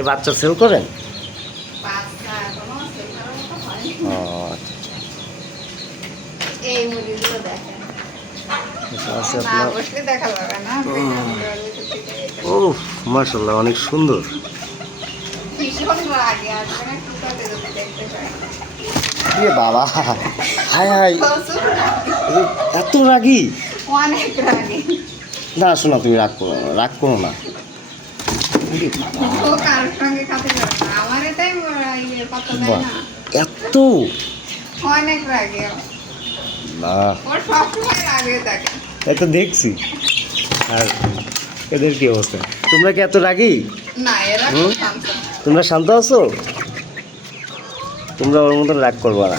এই বাচ্চা সেল করেন? বাচ্চা এখনো সেল করার মতো হয়নি। ও আচ্ছা এই মুরগিগুলো দেখেন, আচ্ছা আছে না আপনার। বসলে দেখা যাবে না। ও মাশাআল্লাহ, অনেক সুন্দর। ভীষণ রাগে আসবে, টুকাতে যদি দেখতে পাই। এ বাবা, হাই হাই, প্রচুর রাগী, এত রাগী? অনেক রাগী। না শোনা, তুমি রাগ করো না, রাগ করো না। এরে বাবা, ও কারোর সঙ্গে খাতে পারে না, আমার এটাই পাত্তা দেয় বাহ, না। এত অনেক রাগে না, ওর, সবসময় রাগে থাকে। এত দেখছি। আর এদের কি অবস্থা? তোমরা কি এত রাগী? না, এরা হুম? খুব শান্ত। তোমরা শান্ত আছো? তোমরা ওর মতন রাগ করবা না।